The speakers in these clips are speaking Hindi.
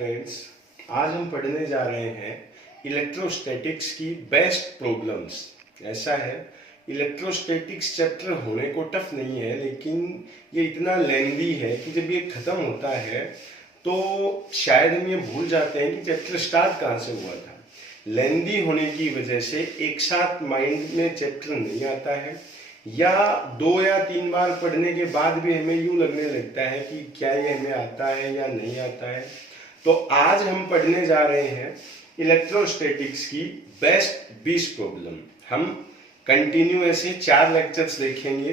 फ्रेंड्स, आज हम पढ़ने जा रहे हैं इलेक्ट्रोस्टैटिक्स की बेस्ट प्रॉब्लम्स। ऐसा है, इलेक्ट्रोस्टैटिक्स चैप्टर होने को टफ नहीं है, लेकिन ये इतना लेंदी है कि जब ये ख़त्म होता है तो शायद हम ये भूल जाते हैं कि चैप्टर स्टार्ट कहाँ से हुआ था। लेंदी होने की वजह से एक साथ माइंड में चैप्टर नहीं आता है, या 2 या 3 बार पढ़ने के बाद भी हमें यूं लगने लगता है कि क्या ये हमें आता है या नहीं आता है। तो आज हम पढ़ने जा रहे हैं इलेक्ट्रोस्टैटिक्स की बेस्ट 20 प्रॉब्लम। हम कंटिन्यू ऐसे 4 लेक्चर्स देखेंगे,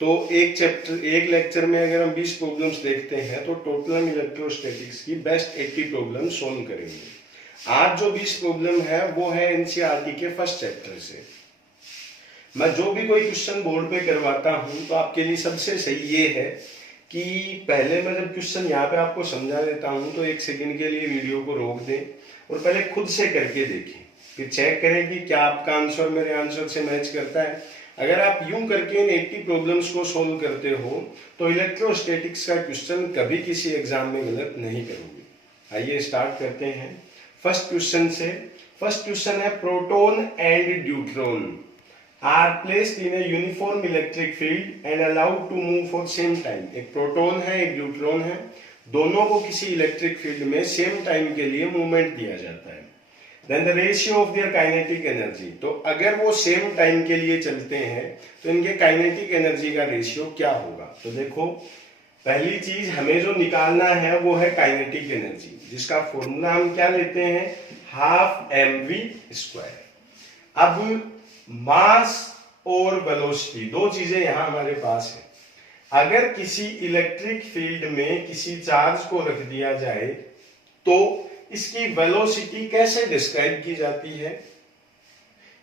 तो एक लेक्चर में अगर हम 20 प्रॉब्लम्स देखते हैं तो टोटल हम इलेक्ट्रोस्टैटिक्स की बेस्ट 80 प्रॉब्लम सोल्व करेंगे। आज जो 20 प्रॉब्लम है वो है एनसीईआरटी के फर्स्ट चैप्टर से। मैं जो भी कोई क्वेश्चन बोर्ड पे करवाता हूं तो आपके लिए सबसे सही ये है कि पहले मैं जब क्वेश्चन यहाँ पे आपको समझा देता हूं तो 1 सेकंड के लिए वीडियो को रोक दें और पहले खुद से करके देखें, फिर चेक करें कि क्या आपका आंसर मेरे आंसर से मैच करता है। अगर आप यूं करके इन 80 प्रॉब्लम्स को सोल्व करते हो तो इलेक्ट्रोस्टैटिक्स का क्वेश्चन कभी किसी एग्जाम में गलत नहीं करोगे। आइए स्टार्ट करते हैं फर्स्ट क्वेश्चन से। फर्स्ट क्वेश्चन है, proton and neutron are placed in a uniform electric field and allowed to move for same time। एक प्रोटॉन है, एक न्यूट्रॉन है, दोनों को किसी इलेक्ट्रिक फील्ड में सेम टाइम के लिए मूवमेंट दिया जाता है। Then the ratio of their kinetic energy, तो अगर वो सेम टाइम के लिए चलते हैं तो इनके काइनेटिक एनर्जी का रेशियो क्या होगा। तो देखो, पहली चीज हमें जो निकालना है वो है काइनेटिक एनर्जी, जिसका फॉर्मूला हम क्या लेते हैं, हाफ mv²। अब मास और वेलोसिटी दो चीजें यहां हमारे पास है। अगर किसी इलेक्ट्रिक फील्ड में किसी चार्ज को रख दिया जाए तो इसकी वेलोसिटी कैसे डिस्क्राइब की जाती है।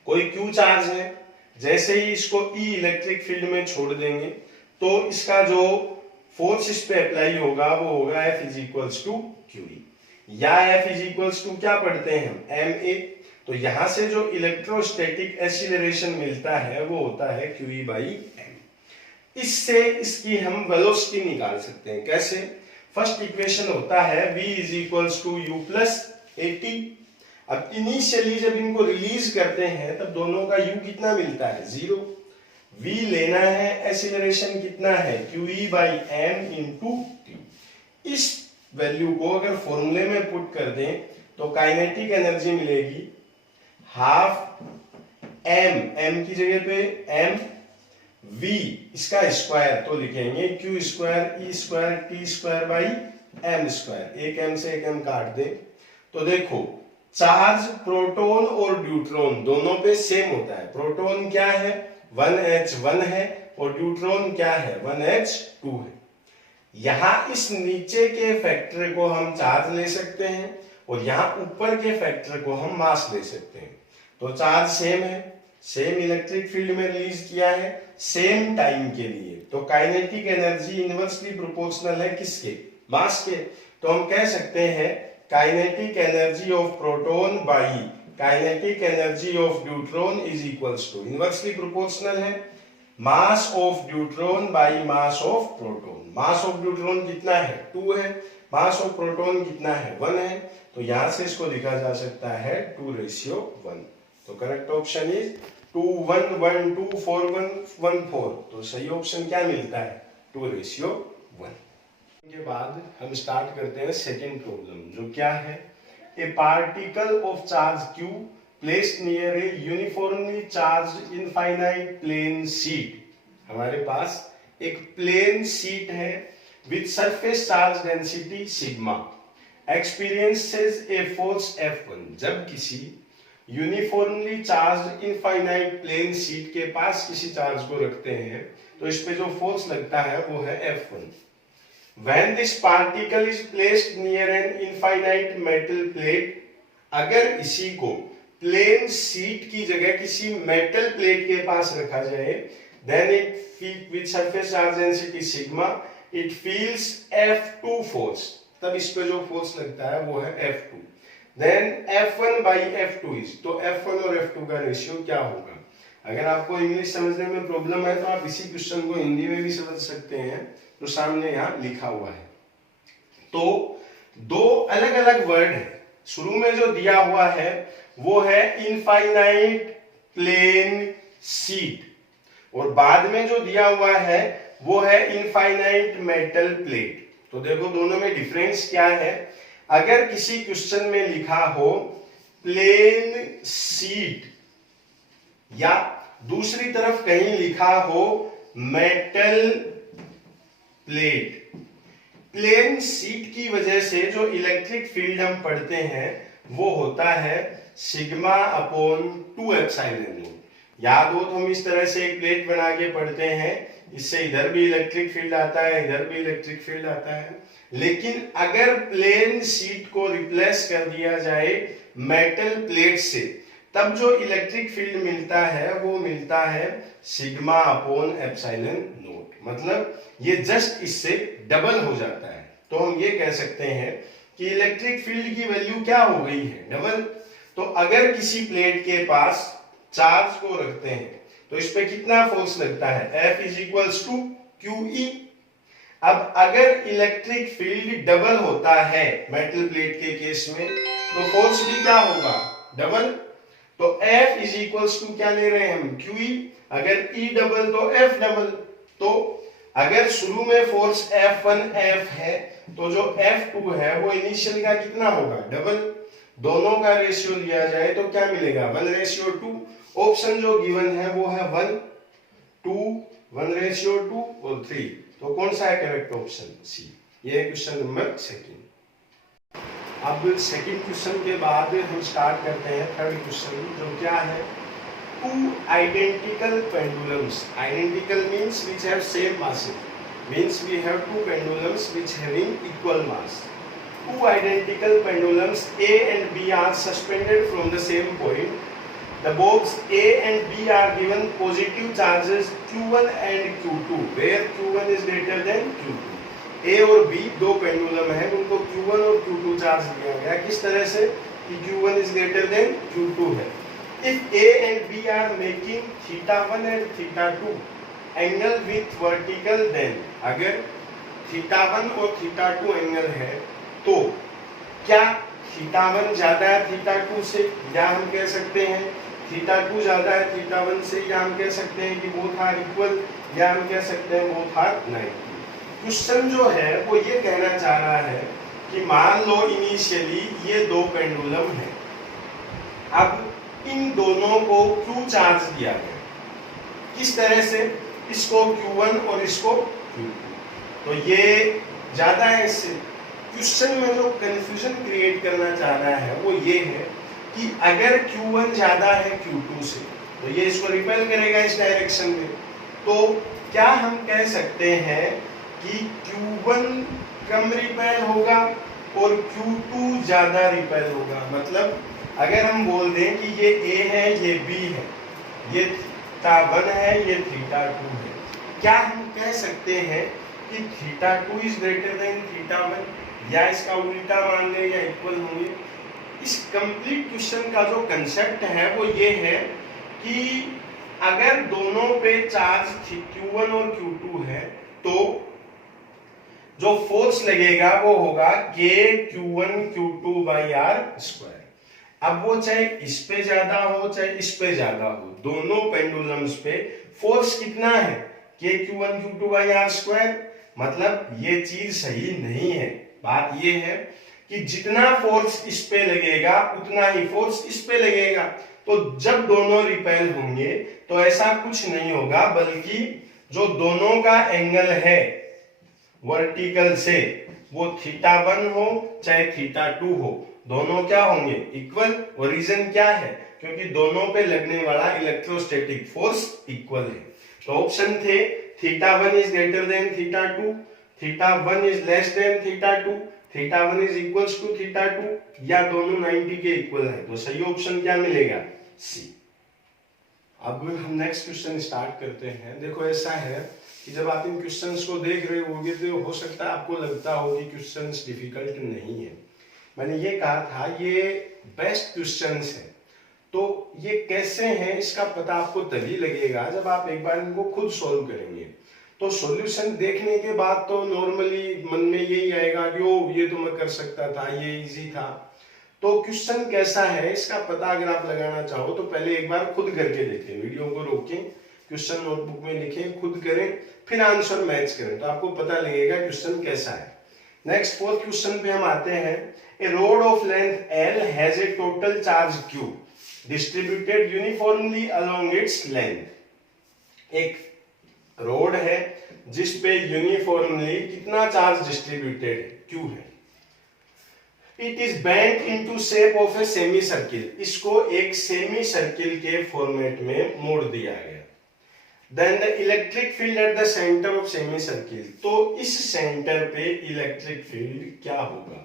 कोई क्यू चार्ज है, जैसे ही इसको ई इलेक्ट्रिक फील्ड में छोड़ देंगे तो इसका जो फोर्स इस पे अप्लाई होगा वो होगा F=QE, या F= क्या पढ़ते हैं हम, ma। तो यहां से जो इलेक्ट्रोस्टैटिक एक्सीलरेशन मिलता है वो होता है QE/m। इससे इसकी हम वेलोसिटी निकाल सकते हैं। कैसे? फर्स्ट इक्वेशन होता है v=u+at। अब इनिशियली जब इनको रिलीज करते हैं तब दोनों का u कितना मिलता है, 0। v लेना है, एक्सीलरेशन कितना है, QE/m × t। इस वैल्यू को अगर फॉर्मूले में पुट कर दें तो काइनेटिक एनर्जी मिलेगी हाफ m की जगह पे m, v इसका स्क्वायर तो लिखेंगे Q²E²T²/m²। एक m से एक m काट दे तो देखो, चार्ज प्रोटॉन और न्यूट्रॉन दोनों पे सेम होता है। प्रोटॉन क्या है, 1h1 है, और न्यूट्रॉन क्या है, 1h2 है। यहां इस नीचे के फैक्टर को हम चार्ज ले सकते हैं और यहाँ ऊपर के फैक्टर को हम मास ले सकते हैं। तो चार्ज सेम है, सेम इलेक्ट्रिक फील्ड में रिलीज किया है, सेम टाइम के लिए, तो काइनेटिक एनर्जी इनवर्सली प्रोपोर्शनल है किसके, मास के। तो हम कह सकते हैं kinetic energy of proton by kinetic energy of neutron is equals to, inversely proportional है, mass of neutron by mass of proton. Mass of neutron कितना है, 2 है, मास ऑफ प्रोटॉन कितना है, 1 है। तो यहां से इसको लिखा जा सकता है 2:1। तो करेक्ट ऑप्शन इज 2 1 1 2 4 1 1 4। तो सही ऑप्शन क्या मिलता है, 2:1। के बाद हम स्टार्ट करते हैं सेकंड प्रॉब्लम, जो क्या है, a particle of charge q placed near a uniformly charged infinite plane sheet. हमारे पास एक प्लेन शीट है with surface charge density sigma, experiences a force F1। जब किसी uniformly charged infinite plane sheet के पास किसी चार्ज को रखते हैं तो इस पे जो फोर्स लगता है वो है F1। When this particle is placed near an infinite metal plate, अगर इसी को प्लेन शीट की जगह किसी मेटल प्लेट के पास रखा जाए, then it with surface charge density sigma it feels F2 force। तब इस पे जो फोर्स लगता है वो है F2। Then F1/F2 is, तो F1 और F2 का रेशियो क्या होगा। अगर आपको इंग्लिश समझने में प्रॉब्लम है तो आप इसी क्वेश्चन को हिंदी में भी समझ सकते हैं, तो सामने यहाँ लिखा हुआ है। तो दो अलग अलग वर्ड है। शुरू में जो दिया हुआ है वो है इनफाइनाइट प्लेन शीट और बाद में जो दिया हुआ है वो है इनफाइनाइट मेटल प्लेट। तो देखो दोनों में डिफरेंस क्या है। अगर किसी क्वेश्चन में लिखा हो प्लेन शीट या दूसरी तरफ कहीं लिखा हो मेटल प्लेट, प्लेन शीट की वजह से जो इलेक्ट्रिक फील्ड हम पढ़ते हैं वो होता है सिग्मा अपॉन 2 एप्सिलॉन नॉट। याद हो तो हम इस तरह से एक प्लेट बना के पढ़ते हैं, इससे इधर भी इलेक्ट्रिक फील्ड आता है, इधर भी इलेक्ट्रिक फील्ड आता है। लेकिन अगर प्लेन शीट को रिप्लेस कर दिया जाए मेटल प्लेट से, तब जो इलेक्ट्रिक फील्ड मिलता है वो मिलता है सिग्मा अपॉन एप्सिलॉन नॉट। मतलब ये जस्ट इससे डबल हो जाता है। तो हम ये कह सकते हैं कि इलेक्ट्रिक फील्ड की वैल्यू क्या हो गई है, डबल। तो अगर किसी प्लेट के पास चार्ज को रखते हैं तो इस पे कितना फोर्स लगता है, F is equals to QE। अब अगर इलेक्ट्रिक फील्ड डबल होता है मेटल प्लेट के केस में तो फोर्स भी क्या होगा, डबल। तो F इज इक्वल्स टू क्या ले रहे हैं हम, QE। अगर E डबल तो F डबल। तो अगर शुरू में फोर्स F1 F है तो जो F2 है वो इनिशियल का कितना होगा, डबल। दोनों का रेशियो लिया जाए तो क्या मिलेगा, 1:2। ऑप्शन जो गिवन है वो है 1, 2, 1:2 और 3। तो कौन सा है करेक्ट ऑप्शन, सी। ये है क्वेश्चन नंबर सेकंड। अब सेकंड क्वेश्चन के बाद हम स्टार्ट करते हैं थर्ड क्वेश्चन, जो क्या है, two identical pendulums. Identical means which have same mass, means we have two pendulums which having equal mass. Two identical pendulums A and B are suspended from the same point. The bobs A and B are given positive charges Q1 and Q2 where Q1 is greater than Q2. A और B दो पेंडुलम है, उनको Q1 और Q2 चार्ज दिया गया। किस तरह से कि Q1 is greater than Q2 है। If A and B are making θ1 and θ2 angle with vertical, then अगर θ1 और θ2 एंगल है तो क्या θ1 ज्यादा है θ2 से, या हम कह सकते हैं θ2 ज्यादा है θ1 से, या हम कह सकते हैं कि बोथ आर इक्वल, या हम कह सकते हैं बोथ आर 90। क्वेश्चन जो है वो ये कहना चाह रहा है कि मान लो इनिशियली ये दो पेंडुलम है, अब इन दोनों को Q चार्ज दिया गया। किस तरह से, इसको Q1 और इसको Q2। तो ये ज्यादा है इससे। क्वेश्चन में जो कंफ्यूजन क्रिएट करना चाह रहा है वो ये है कि अगर Q1 ज्यादा है Q2 से तो ये इसको रिपेल करेगा इस डायरेक्शन में। तो क्या हम कह सकते हैं कि Q1 कम रिपेल होगा और Q2 ज्यादा रिपेल होगा। मतलब अगर हम बोल दें कि ये A है, ये B है, ये θ1 है, ये θ2 है, क्या हम कह सकते हैं कि θ2 इज ग्रेटर देन θ1, या इसका उल्टा मान ले या इक्वल होंगे। इस कंप्लीट क्वेश्चन का जो कंसेप्ट है वो ये है कि अगर दोनों पे चार्ज Q1 और Q2 है तो जो फोर्स लगेगा वो होगा K Q1 Q2 by R square. अब वो चाहे इस पे ज्यादा हो चाहे इस पे ज्यादा हो, दोनों पेंडुलम्स पे फोर्स कितना है, K Q1 Q2 by R square. मतलब ये चीज सही नहीं है। बात ये है कि जितना फोर्स इस पे लगेगा उतना ही फोर्स इस पे लगेगा। तो जब दोनों रिपेल होंगे तो ऐसा कुछ नहीं होगा, बल्कि जो दोनों का एंगल है वर्टिकल से वो θ1 हो चाहे θ2 हो, दोनों क्या होंगे, इक्वल। और रीजन क्या है, क्योंकि दोनों पे लगने वाला इलेक्ट्रोस्टैटिक फोर्स इक्वल है। तो ऑप्शन थे θ1 is greater than θ2, θ1 is less than θ2, θ1 is equals to θ2, या दोनों 90 के इक्वल है। तो सही ऑप्शन क्या मिलेगा, सी। अब हम नेक्स्ट क्वेश्चन स्टार्ट करते हैं। देखो ऐसा है कि जब आप इन क्वेश्चंस को देख रहे होगे तो हो सकता है आपको लगता हो कि क्वेश्चंस डिफिकल्ट नहीं है। मैंने ये कहा था ये बेस्ट क्वेश्चंस हैं। तो ये कैसे हैं इसका पता आपको तभी लगेगा जब आप एक बार इनको खुद सॉल्व करेंगे। तो सॉल्यूशन देखने के बाद तो नॉर्मली मन में यही आएगा कि ओ ये तो मैं कर सकता था, ये इजी था। तो क्वेश्चन कैसा है इसका पता अगर आप लगाना चाहो तो पहले एक बार खुद करके देखें, वीडियो को रोकें, क्वेश्चन नोटबुक में लिखें, खुद करें, फिर आंसर मैच करें, तो आपको पता लगेगा क्वेश्चन कैसा है। नेक्स्ट फोर्थ क्वेश्चन पे हम आते हैं। A rod of length L has a total charge Q distributed uniformly along its length. एक रोड है जिस पे यूनिफॉर्मली कितना चार्ज डिस्ट्रीब्यूटेड है, Q है। It is bent into shape of a semicircle, इसको एक सेमी सर्किल के फॉर्मेट में मोड़ दिया गया। Then the electric field at the centre of semi circle, तो इस सेंटर पे इलेक्ट्रिक फील्ड क्या होगा।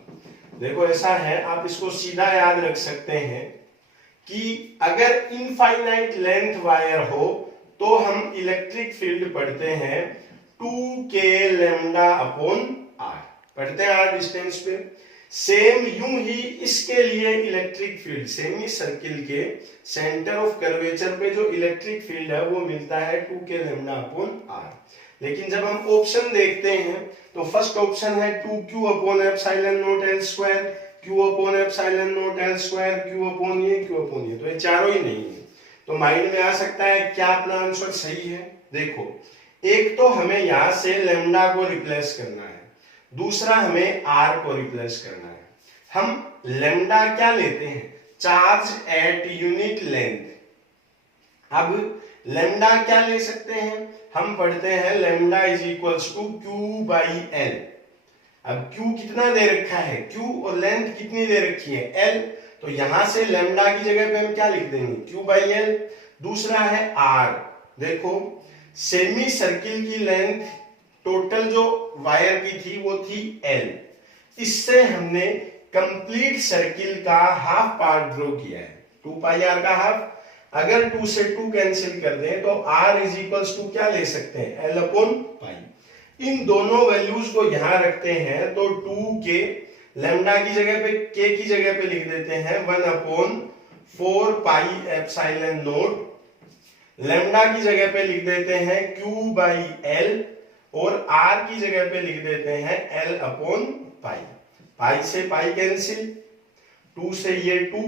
देखो ऐसा है, आप इसको सीधा याद रख सकते हैं कि अगर इनफाइनाइट लेंथ वायर हो तो हम इलेक्ट्रिक फील्ड पढ़ते हैं 2k लैम्डा अपॉन r, पढ़ते हैं r डिस्टेंस पे। सेम यूं ही इसके लिए इलेक्ट्रिक फील्ड सेमी सर्किल के सेंटर ऑफ कर्वेचर पे जो इलेक्ट्रिक फील्ड है वो मिलता है 2k लैम्डा अपॉन r। लेकिन जब हम ऑप्शन देखते हैं तो फर्स्ट ऑप्शन है 2q upon epsilon not l square, q upon epsilon not l square, q upon ये, तो ये चारों ही नहीं है। तो माइंड में आ सकता है क्या अपना आंसर सही है। देखो एक तो हमें यहां से लैम्डा को रिप्लेस करना है, दूसरा हमें r को रिप्लेस करना है। हम लैम्डा क्या लेते हैं, चार्ज एट यूनिट लेंथ। अब लैम्डा क्या ले सकते हैं, हम पढ़ते हैं lambda is equals to Q by L। अब Q कितना दे रखा है, Q और लेंथ कितनी दे रखी है L, तो यहां से लैम्डा की जगह पे हम क्या लिख देंगे Q बाई L। दूसरा है R, देखो सेमी सर्किल की लेंथ टोटल जो वायर की थी वो थी L, इससे हमने कंप्लीट सर्किल का हाफ पार्ट ड्रॉ किया है, 2 पाई r का हाफ। अगर 2 से 2 कैंसिल कर दें तो r इज इक्वल्स टू क्या ले सकते हैं, L अपॉन पाई। इन दोनों वैल्यूज को यहां रखते हैं तो 2k लैम्डा की जगह पे k की जगह पे लिख देते हैं 1 upon 4 pi epsilon not, lambda की जगह पे लिख देते हैं Q बाई L और r की जगह पे लिख देते हैं L अपॉन पाई। पाई से पाई कैंसिल, 2 से ये 2,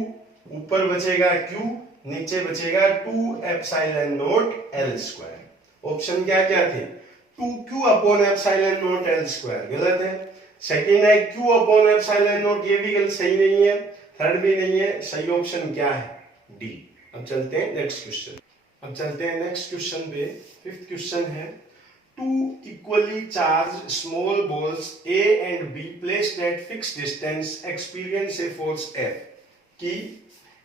ऊपर बचेगा Q, नीचे बचेगा 2 epsilon not L square. Option क्या क्या थे, 2q upon epsilon not L square गलत है, सेकेंड है Q अपॉन एप्सिलॉन नॉट, ये भी गलत, सही नहीं है, थर्ड भी नहीं है, सही ऑप्शन क्या है, डी। अब चलते हैं नेक्स्ट क्वेश्चन। अब चलते हैं नेक्स्ट क्वेश्चन पे। फिफ्थ क्वेश्चन है, two equally charged small balls A and B placed at fixed distance experience a force F। कि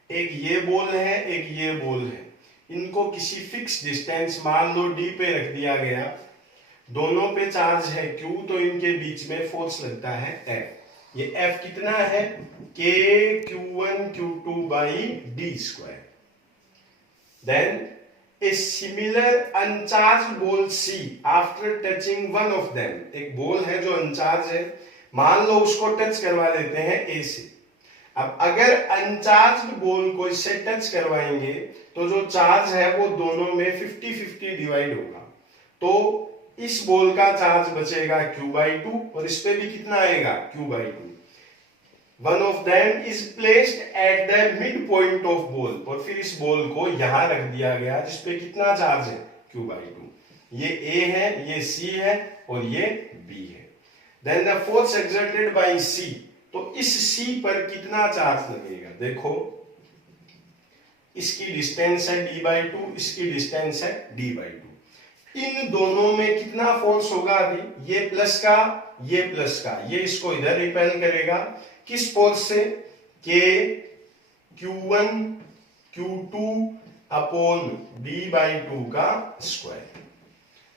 एक ये बॉल है एक ये बॉल है, इनको किसी फिक्स डिस्टेंस मान लो D पे रख दिया गया, दोनों पे चार्ज है Q, तो इनके बीच में फोर्स लगता है F। ये F कितना है, K Q1 Q2 by D square. Then A similar uncharged ball C after touching one of them, एक बॉल है जो अनचार्ज है, मान लो उसको टच करवा देते हैं A से। अब अगर अनचार्ज्ड बॉल को इससे टच करवाएंगे तो जो चार्ज है वो दोनों में 50-50 डिवाइड होगा, तो इस बॉल का चार्ज बचेगा Q बाई 2 और इस पे भी कितना आएगा Q by 2। One of them is placed at the midpoint of ball, और फिर इस बॉल को यहां रख दिया गया जिसपे कितना चार्ज है Q बाई 2। ये A है, ये C है और ये B है। Then the force exerted by C, तो इस C पर कितना चार्ज लगेगा, देखो इसकी डिस्टेंस है D बाई 2, इसकी डिस्टेंस है D बाई 2। इन दोनों में कितना फोर्स होगा, अभी ये प्लस का ये प्लस का, ये इसको इधर रिपेल करेगा, किस फोर्स से, K Q1 Q2 upon D by 2 का स्क्वायर।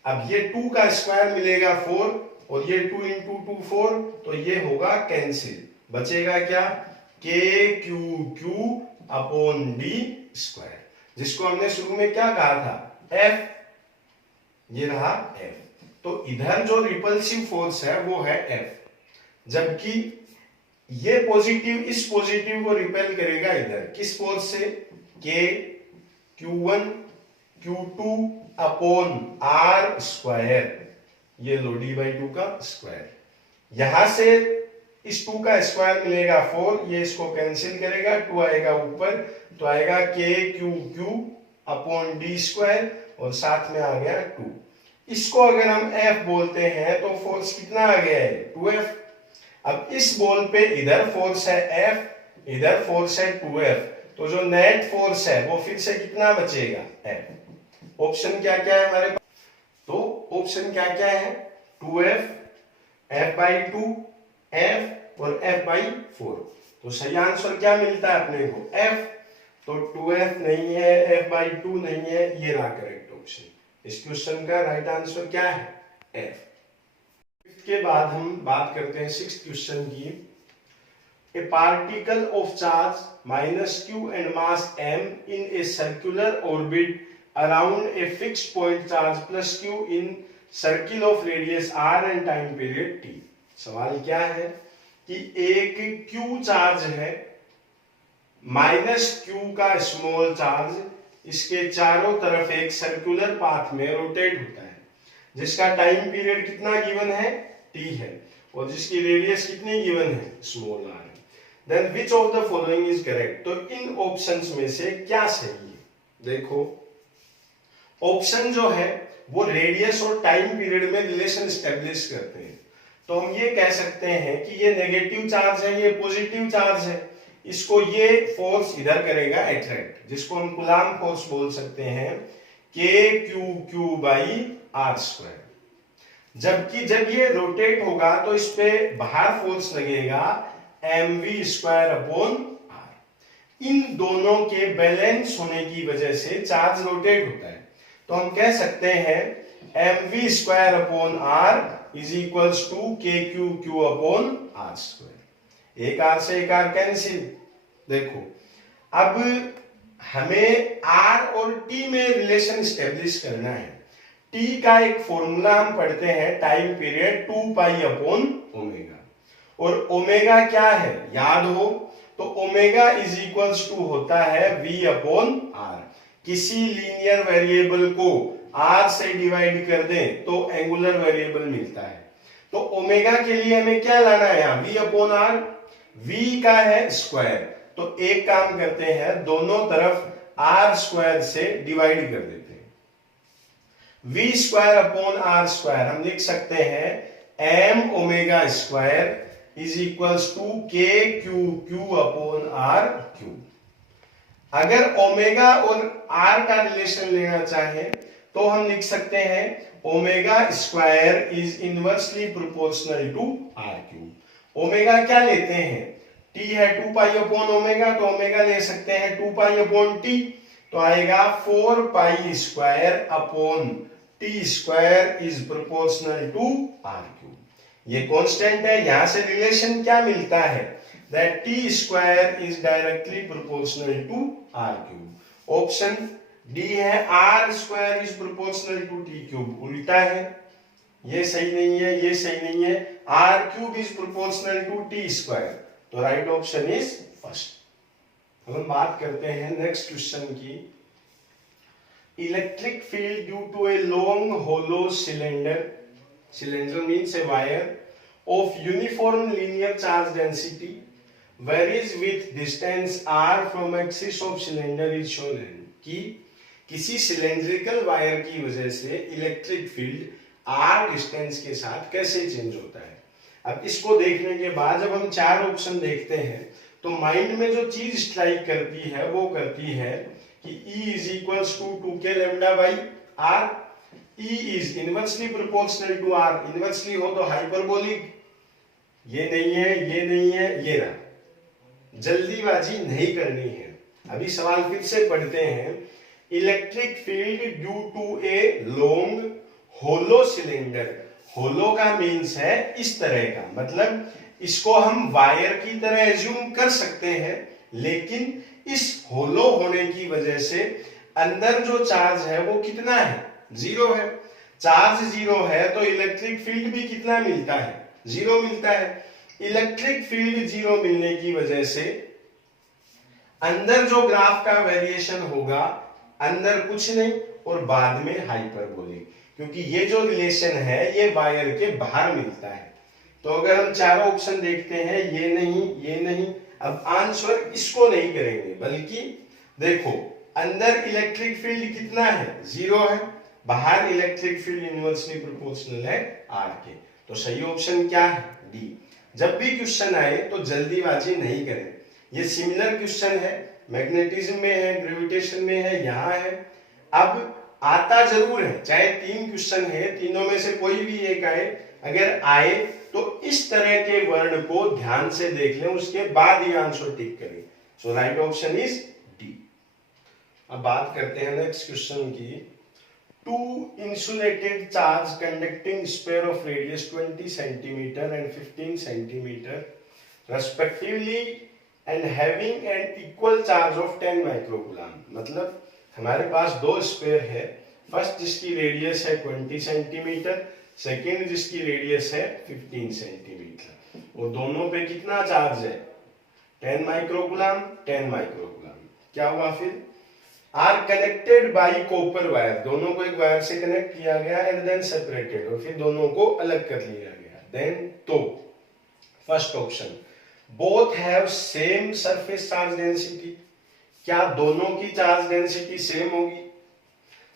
अब ये 2 का स्क्वायर मिलेगा 4 और ये 2 इंटू 2 4, तो ये होगा कैंसिल, बचेगा क्या, K Q Q upon D square, जिसको हमने शुरू में क्या कहा था, F, ये रहा F। तो इधर जो रिपल्सिव फोर्स है वो है F, जबकि ये पॉजिटिव इस पॉजिटिव को रिपेल करेगा इधर, किस फोर्स से, K Q1 Q2 upon R square, ये लो d/2 का स्क्वायर, यहां से इस 2 का स्क्वायर मिलेगा 4, ये इसको कैंसिल करेगा, 2 आएगा ऊपर तो आएगा k/d² और साथ में आ गया 2। इसको अगर हम F बोलते हैं तो फोर्स कितना आ गया है 2F। अब इस बॉल पे इधर फोर्स है F, इधर फोर्स है 2F, तो जो नेट फोर्स है वो फिर से कितना बचेगा F। ऑप्शन क्या क्या है हमारे पास, तो ऑप्शन क्या क्या है 2F, F/2, F और F/4। तो सही आंसर क्या मिलता है अपने को F। तो 2F नहीं है, F/2 नहीं है, ये रहा करेक्ट ऑप्शन। इस क्वेश्चन का राइट आंसर क्या है F। के बाद हम बात करते हैं 6th क्वेश्चन की। A particle of charge -q and mass m in a circular orbit around a fixed point charge +q in circle of radius r and time period t। सवाल क्या है कि एक q चार्ज है, -q का स्मॉल चार्ज, इसके चारों तरफ एक सर्कुलर पाथ में रोटेट होता है, जिसका टाइम पीरियड कितना गिवन है t है, और जिसकी रेडियस कितनी गिवन है small r। Then which of the following is correct। तो इन ऑप्शंस में से क्या सही है। देखो ऑप्शन जो है वो रेडियस और टाइम पीरियड में रिलेशन स्टेब्लिश करते हैं। तो हम ये कह सकते हैं कि ये नेगेटिव चार्ज है, ये पॉजिटिव चार्ज है, इसको ये फोर्स इधर करेगा अट्रैक्ट, जिसको हम कूलम्ब फोर्स बोल सकते हैं kQq/r²। जबकि जब ये रोटेट होगा तो इस पे बाहर फोर्स लगेगा mv²/r। इन दोनों के बैलेंस होने की वजह से चार्ज रोटेट होता है। तो हम कह सकते हैं mv²/r = kQq/r²। एक r से एक r कैंसिल। देखो अब हमें r और t में रिलेशन स्टेब्लिश करना है। t का एक फॉर्मूला हम पढ़ते हैं, टाइम पीरियड 2π/ω, और ओमेगा क्या है याद हो, तो ओमेगा = होता है v/r। किसी लीनियर वेरिएबल को r से डिवाइड कर दें तो एंगुलर वेरिएबल मिलता है। तो ओमेगा के लिए हमें क्या लाना है यहाँ v/r, v का है स्क्वायर, तो एक काम करते हैं दोनों तरफ r² से डिवाइड कर देते हैं। v²/r² हम लिख सकते हैं mω² = kQq/r³। अगर ओमेगा और r का रिलेशन लेना चाहें तो हम लिख सकते हैं ω² is inversely proportional to r³। Omega क्या लेते हैं t है 2π/ω, तो ओमेगा ले सकते हैं 2π/t, तो आएगा 4π² t² is proportional to r³। ये कांस्टेंट है, यहां से रिलेशन क्या मिलता है that t² is directly proportional to r³। Option D है r² is proportional to t³, उल्टा है, ये सही नहीं है, ये सही नहीं है, r³ is proportional to t², तो राइट ऑप्शन इज फर्स्ट। अब हम बात करते हैं नेक्स्ट क्वेश्चन की। Electric field due to a long hollow cylinder, cylinder means a wire of uniform linear charge density varies with distance r from axis of cylinder is shown in। कि किसी सिलेंड्रिकल वायर की वजह से इलेक्ट्रिक फील्ड r डिस्टेंस के साथ कैसे चेंज होता है। अब इसको देखने के बाद जब हम चार ऑप्शन देखते हैं तो माइंड में जो चीज स्ट्राइक करती है वो करती है कि E = 2k λ/r। E is inversely proportional to r, inversely हो तो हाइपरबोलिक, ये नहीं है, ये नहीं है, ये रहा। जल्दीबाजी नहीं करनी है। अभी सवाल फिर से पढ़ते हैं। Electric field due to a long hollow cylinder, hollow का मीन्स है इस तरह का, मतलब इसको हम वायर की तरह एज्यूम कर सकते हैं, लेकिन इस होलो होने की वजह से अंदर जो चार्ज है वो कितना है, जीरो है। चार्ज जीरो है तो इलेक्ट्रिक फील्ड भी कितना मिलता है, जीरो मिलता है। इलेक्ट्रिक फील्ड जीरो मिलने की वजह से अंदर जो ग्राफ का वेरिएशन होगा, अंदर कुछ नहीं और बाद में हाइपरबोलिक, क्योंकि ये जो रिलेशन है ये वायर के बाहर मिलता है। तो अगर हम चारों ऑप्शन देखते हैं, ये नहीं, अब आंसर इसको नहीं करेंगे, बल्कि देखो अंदर इलेक्ट्रिक फील्ड कितना है, 0 है, बाहर इलेक्ट्रिक फील्ड इनवर्सली प्रोपोर्शनल है आर के। तो सही ऑप्शन क्या है, डी। जब भी क्वेश्चन आए तो जल्दीबाजी नहीं करें। ये सिमिलर क्वेश्चन है, मैग्नेटिज्म में है, ग्रेविटेशन में है, यहाँ है। अब आता जरूर है, चाहे 3 क्वेश्चन है, तीनों में से कोई भी एक आए, अगर आए तो इस तरह के वर्ड को ध्यान से देख लें, उसके बाद ही आंसर टिक करें। So right option is D. अब बात करते हैं नेक्स्ट क्वेश्चन की। Two insulated charge conducting sphere of radius 20 centimetre and 15 centimetre respectively and having an equal charge of 10 microcoulomb. मतलब हमारे पास 2 स्पेयर है, फर्स्ट जिसकी रेडियस है 20 सेंटीमीटर, सेकेंड जिसकी रेडियस है 15 सेंटीमीटर, और दोनों पे कितना चार्ज है, 10 माइक्रोकूलम 10 माइक्रोकूलम। क्या हुआ फिर, are connected by copper wire, दोनों को एक वायर से कनेक्ट किया गया, एंड देन सेपरेटेड, और फिर दोनों को अलग कर लिया गया। देन तो first option, both have same surface charge density, क्या दोनों की चार्ज डेंसिटी सेम होगी।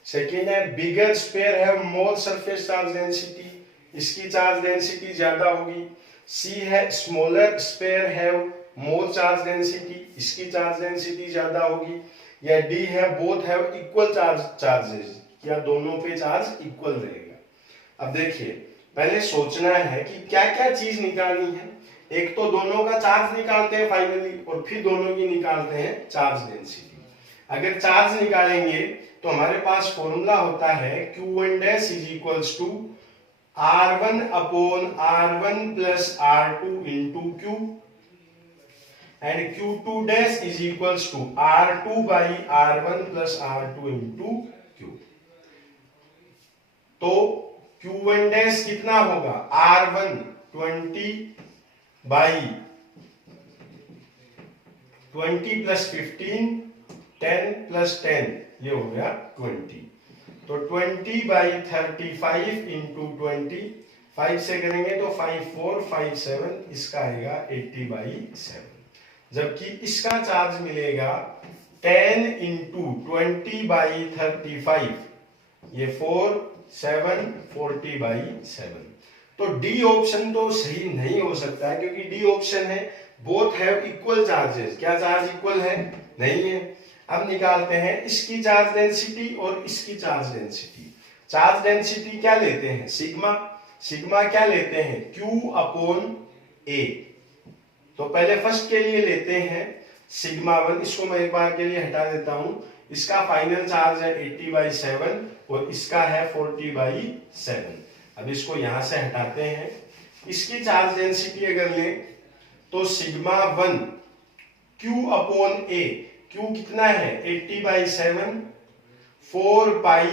सेकेंड है, bigger sphere have more surface charge density, इसकी चार्ज डेंसिटी ज्यादा होगी। सी है, smaller sphere have more charge density, इसकी चार्ज डेंसिटी ज्यादा होगी। या डी है, बोथ हैव इक्वल चार्जेस, क्या दोनों पे चार्ज इक्वल रहेगा। अब देखिए, पहले सोचना है कि क्या क्या चीज निकालनी है। एक तो दोनों का चार्ज निकालते हैं फाइनली, और फिर दोनों की निकालते हैं चार्ज डेंसिटी। अगर चार्ज निकालेंगे तो हमारे पास फॉर्मूला होता है Q1 dash is equals to R1 upon R1 plus R2 into Q, and Q2 dash is equals to R2 by R1 plus R2 into Q। तो Q1 डैश कितना होगा, R1 20 बाई 20 प्लस 15, 10 प्लस 10, ये हो गया 20। तो 20 बाई 35 इंटू 20, 5 से करेंगे तो 5 4 5 7, इसका आएगा 80 बाई 7। जबकि इसका चार्ज मिलेगा 10 इंटू 20 बाई 35, ये 4 7 40 बाई 7। तो डी ऑप्शन तो सही नहीं हो सकता है, क्योंकि डी ऑप्शन है बोथ हैव इक्वल चार्जेस, क्या चार्ज इक्वल है, नहीं है। अब निकालते हैं इसकी चार्ज डेंसिटी और इसकी चार्ज डेंसिटी। चार्ज डेंसिटी क्या लेते हैं, सिग्मा, सिग्मा क्या लेते हैं, Q अपॉन A। तो पहले फर्स्ट के लिए लेते हैं सिग्मा 1, इसको मैं एक बार के लिए हटा देता हूं। इसका फाइनल चार्ज है 80 बाई 7 और इसका है 40 बाई 7। अब इसको यहां से हटाते हैं। इसकी चार्ज डेंसिटी अगर लें तो sigma 1 Q upon A, Q कितना है 80 बाई 7, 4 पाई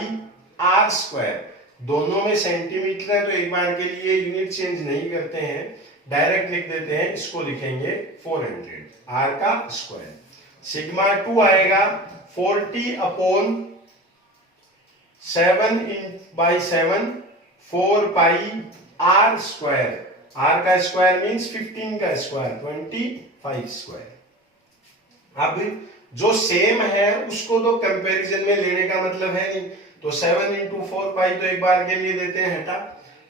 R स्क्वायर, दोनों में सेंटीमीटर है तो एक बार के लिए यूनिट चेंज नहीं करते हैं, डायरेक्ट लिख देते हैं, इसको लिखेंगे 400 R का स्क्वायर। सिग्मा 2 आएगा 40 upon 7 by 7, 4 pi R square, R का स्क्वायर मीन्स 15 का स्क्वायर, 25 स्क्वायर। अब जो सेम है उसको तो कंपैरिजन में लेने का मतलब है नहीं, तो 7 इंटू 4 पाई तो एक बार के लिए देते हैं हटा,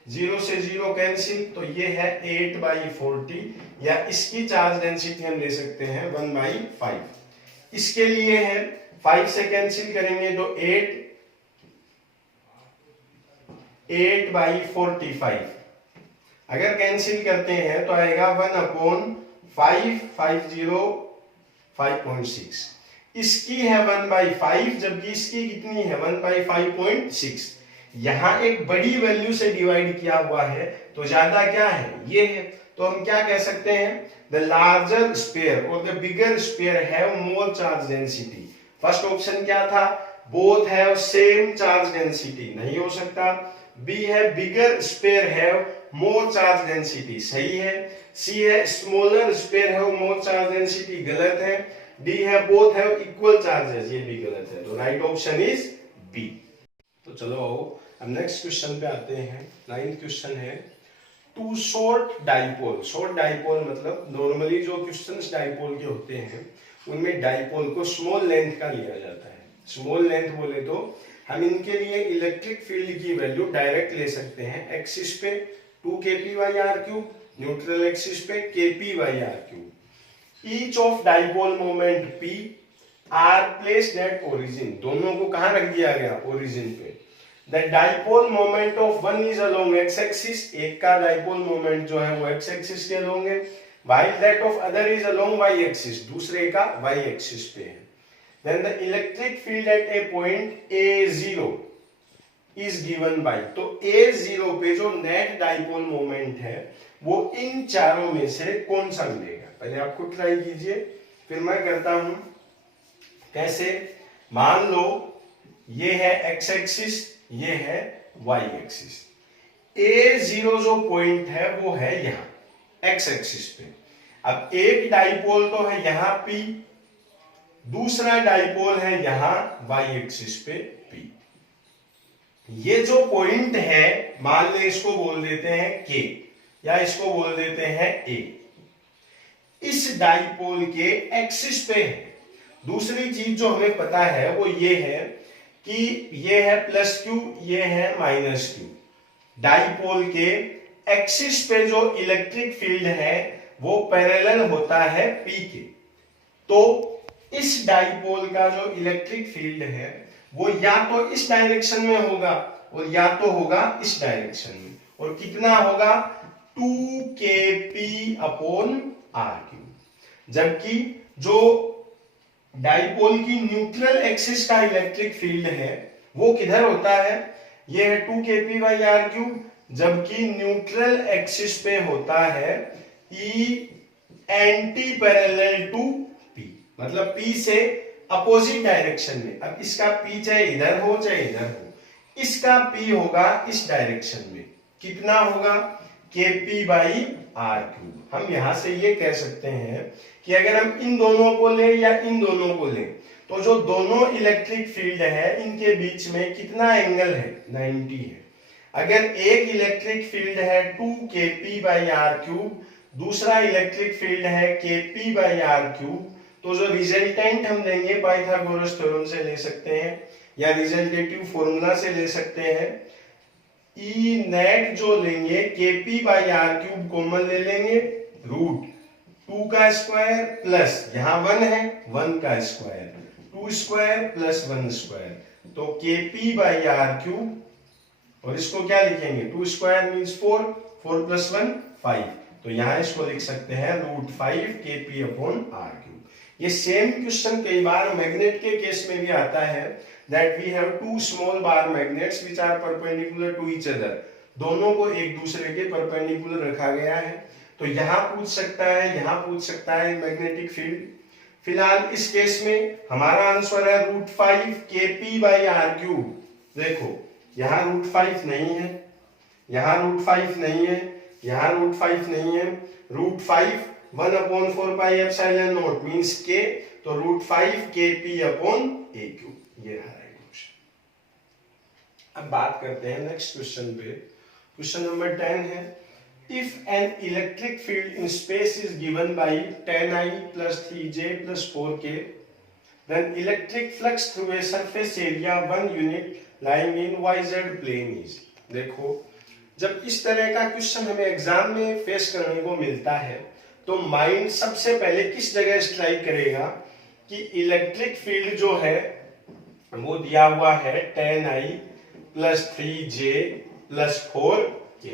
0 से 0 कैंसिल, तो ये है 8 बाई 40, या इसकी चार्ज डेंसिटी हम ले सकते हैं 1 बाई 5। इसके लिए है 5 से कैंसिल करेंगे तो 8 बाई 45, अगर कैंसिल करते हैं तो आएगा 1 अपॉन 5, 50 5.6। इसकी है 1 बाई 5, जबकि इसकी कितनी है 1 बाई 5.6। यहां एक बड़ी वैल्यू से डिवाइड किया हुआ है तो ज्यादा क्या है, ये है। तो हम क्या कह सकते हैं, द लार्जर स्पेयर और the bigger sphere have more charge density. First option क्या था, both have same charge density, नहीं हो सकता। बी है, bigger sphere have more charge density, सही है। सी है, smaller sphere have more charge density, गलत है। डी है, बोथ हैव इक्वल चार्जेस, ये भी गलत है। तो राइट ऑप्शन इज बी। तो चलो अब नेक्स्ट क्वेश्चन पे आते हैं। 9th क्वेश्चन है two short dipole. Short dipole मतलब नॉर्मली जो क्वेश्चंस डाइपोल के होते हैं उनमें डाइपोल को स्मॉल लेंथ का लिया जाता है। स्मॉल लेंथ बोले तो हम इनके लिए इलेक्ट्रिक फील्ड की वैल्यू डायरेक्ट ले सकते हैं। एक्सिस पे 2 kp/r³, न्यूट्रल एक्सिस पे kp/r³। Each of dipole moment p are placed at origin. दोनों को कहां रख दिया गया? ओरिजिन पे। The dipole moment of one is along X axis. एक का डाइपोल मोमेंट जो है वो एक्स एक्सिस के अलोंग है, while that of other is along y axis। दूसरे का y axis पे है। Then the electric field at a point A0 is given by। तो A0 पे जो नेट डाइपोल मोमेंट है वो इन चारों में से कौन सा मिलेगा? पहले आप खुद ट्राई कीजिए, फिर मैं करता हूं। कैसे? मान लो ये है x एक्सिस, ये है y एक्सिस। A0 जो पॉइंट है वो है यहां x एक्सिस पे। अब एक डाइपोल तो है यहां P, दूसरा डाइपोल है यहां y एक्सिस पे P। ये जो पॉइंट है मान ले इसको बोल देते हैं K या इसको बोल देते हैं A। इस डाइपोल के एक्सिस पे है। दूसरी चीज जो हमें पता है वो ये है कि ये है +q, ये है -q। डाइपोल के एक्सिस पे जो इलेक्ट्रिक फील्ड है वो पैरेलल होता है P के। तो इस डाइपोल का जो इलेक्ट्रिक फील्ड है वो या तो इस डायरेक्शन में होगा और या तो होगा इस डायरेक्शन में। और कितना होगा? 2kp/r³। जबकि जो डाइपोल की न्यूट्रल एक्सिस का इलेक्ट्रिक फील्ड है वो किधर होता है? ये है 2kp/r³, जबकि न्यूट्रल एक्सिस पे होता है E anti parallel to P, मतलब P से अपोजिट डायरेक्शन में। अब इसका P चाहे इधर हो चाहे इधर हो, इसका P होगा इस डायरेक्शन में। कितना होगा? kp/r³। हम यहां से ये कह सकते हैं कि अगर हम इन दोनों को लें या इन दोनों को लें तो जो दोनों इलेक्ट्रिक फील्ड है इनके बीच में कितना एंगल है? 90 है। अगर एक इलेक्ट्रिक फील्ड है 2kp/r³, दूसरा इलेक्ट्रिक फील्ड है kp/r³, तो जो रिजल्टेंट हम लेंगे पाइथागोरस थ्योरम से ले सकते हैं या रिजल्टेटिव फॉर्मूला से ले सकते हैं। ई नेट जो लेंगे kp/r³ कॉमन ले लेंगे, √2 का स्क्वायर प्लस यहां 1 है 1 का स्क्वायर, 2 स्क्वायर प्लस 1 स्क्वायर, तो kp/r³। और इसको क्या लिखेंगे? 2 स्क्वायर मीन्स 4, 4 + 1 5, तो यहां इसको लिख सकते हैं √5 kp/r³। ये सेम क्वेश्चन कई बार मैग्नेट के केस में भी आता है, that we have two small bar magnets which are perpendicular to each other। दोनों को एक दूसरे के परपेंडिकुलर रखा गया है। तो यहां पूछ सकता है, यहां पूछ सकता है मैग्नेटिक फील्ड। फिलहाल इस केस में हमारा आंसर है √5 kp/r³। देखो यहां √5 नहीं है, यहां √5 नहीं है, यहां √5 नहीं है। √5 1/4πε0 मींस k, तो √5 kp/a³। ये रहा राइट क्वेश्चन। अब बात करते हैं नेक्स्ट क्वेश्चन पे। क्वेश्चन नंबर 10 है if an electric field in space is given by 10I + 3J + 4K, then electric flux through a surface area 1 unit lying in YZ plane is। देखो जब इस तरह का क्वेश्चन हमें एग्जाम में फेस करने को मिलता है तो माइंड सबसे पहले किस जगह स्ट्राइक करेगा कि इलेक्ट्रिक फील्ड जो है वो दिया हुआ है 10I + 3J + 4K।